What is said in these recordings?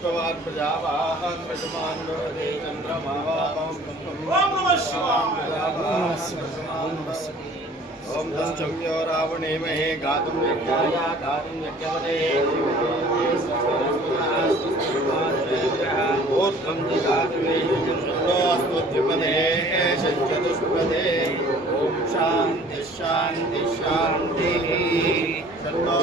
पुष्पवान् प्रजावाहं विद्वान् लोके चन्द्रमावाहं ओम तस्चम्यो रावणे महे गातुं यज्ञाय गातुं यज्ञवते ऊर्ध्वं जिगातुमे स्तोऽस्तुत्युपदे चतुष्पदे ओम शान्ति शान्ति शान्तिः सर्वो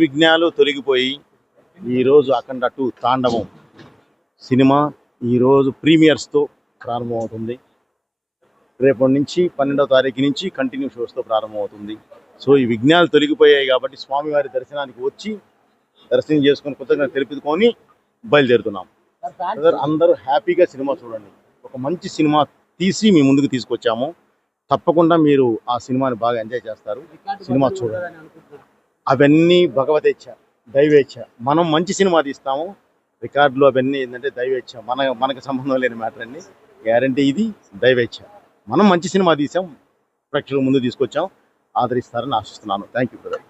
విఘ్నాలు తొలగిపోయి ఈరోజు అఖండ 2 తాండవం సినిమా ఈరోజు ప్రీమియర్స్తో ప్రారంభమవుతుంది. రేపటి నుంచి 12వ తారీఖు నుంచి కంటిన్యూ షోస్తో ప్రారంభమవుతుంది. సో ఈ విఘ్నాలు తొలగిపోయాయి కాబట్టి స్వామివారి దర్శనానికి వచ్చి దర్శనం చేసుకొని కృతజ్ఞత తెలుపుకొని బయలుదేరుతున్నాం. అందరూ హ్యాపీగా సినిమా చూడండి. ఒక మంచి సినిమా తీసి మీ ముందుకు తీసుకొచ్చాము. తప్పకుండా మీరు ఆ సినిమాని బాగా ఎంజాయ్ చేస్తారు. సినిమా చూడండి. అవన్నీ భగవతేచ్ఛ, దైవేచ్ఛ. మనం మంచి సినిమా తీస్తాము. రికార్డులు అవన్నీ ఏంటంటే దైవేచ్ఛ, మనకు సంబంధం లేని మ్యాటర్ అండి. గ్యారంటీ ఇది దైవేచ్ఛ. మనం మంచి సినిమా తీసాం, ప్రేక్షకుల ముందు తీసుకొచ్చాం, ఆదరిస్తారని ఆశిస్తున్నాను. Thank you brother.